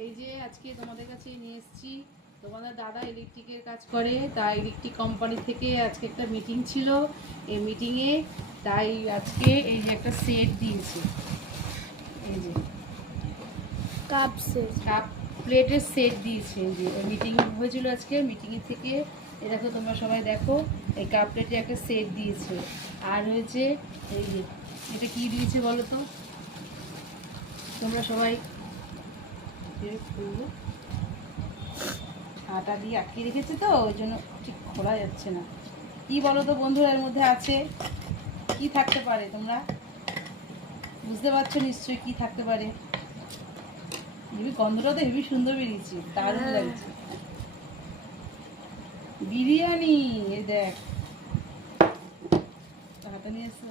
এই যে আজকে তোমাদের কাছে নিয়ে এসেছি, তোমাদের দাদা ইলেকট্রিকের কাজ করে, তাই ইলেকট্রিক কোম্পানি থেকে আজকে একটা মিটিং ছিল। এই মিটিংয়ে তাই আজকে এই যে একটা সেট দিয়েছে, এই যে কাপ সেট, কাপ প্লেটের সেট দিয়েছে। এই যে মিটিং হয়েছিল আজকে, মিটিংয়ের থেকে এই দেখো, তোমরা সবাই দেখো, এই কাপ প্লেটের একটা সেট দিয়েছে। আর হয়েছে এই যে এটা কি দিয়েছে বলো তো তোমরা সবাই। আটা দিয়ে আটকে রেখেছে তো ওই জন্য ঠিক খোলা যাচ্ছে না। কি বলো তো বন্ধুরা, এর মধ্যে আছে কি থাকতে পারে? তোমরা বুঝতে পারছো নিশ্চয়ই কি থাকতে পারে। হেবি গন্ধটা তো হেবি সুন্দর বেরিয়েছে, দারুণ লাগছে। বিরিয়ানি, এই দেখ হাতে নিয়ে এসে